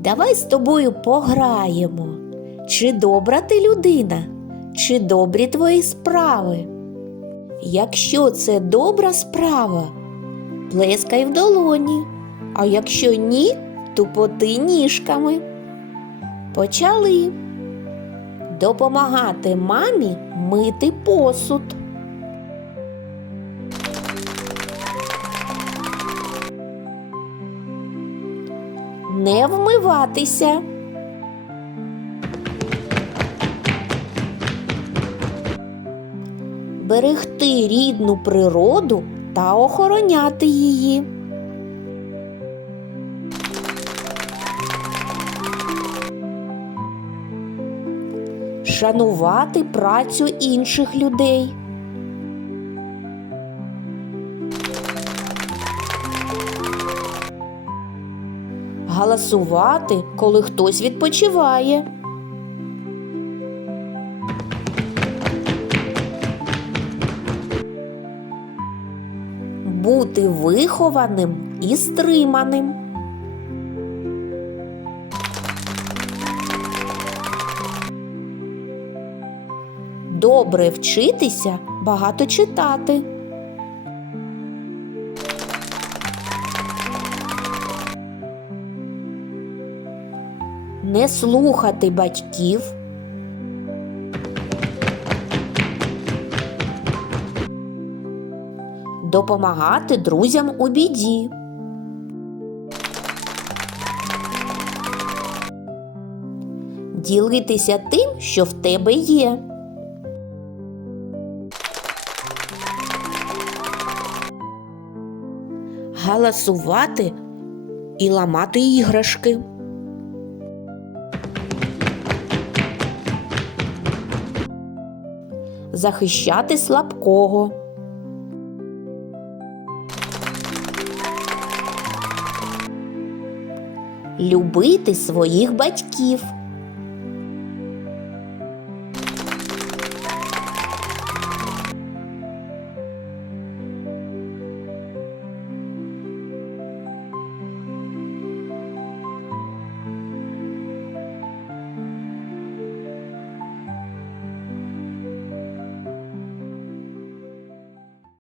давай з тобою пограємо. Чи добра ти людина, чи добрі твої справи? Якщо це добра справа, плескай в долоні, а якщо ні, тупоти ніжками. Почали допомагати мамі мити посуд. Не вмиватися. Берегти рідну природу та охороняти її. Шанувати працю інших людей. Галасувати, коли хтось відпочиває. Бути вихованим і стриманим. Добре вчитися, багато читати. Не слухати батьків. Допомагати друзям у біді. Ділитися тим, що в тебе є. Галасувати і ламати іграшки. Захищати слабкого. Любити своїх батьків.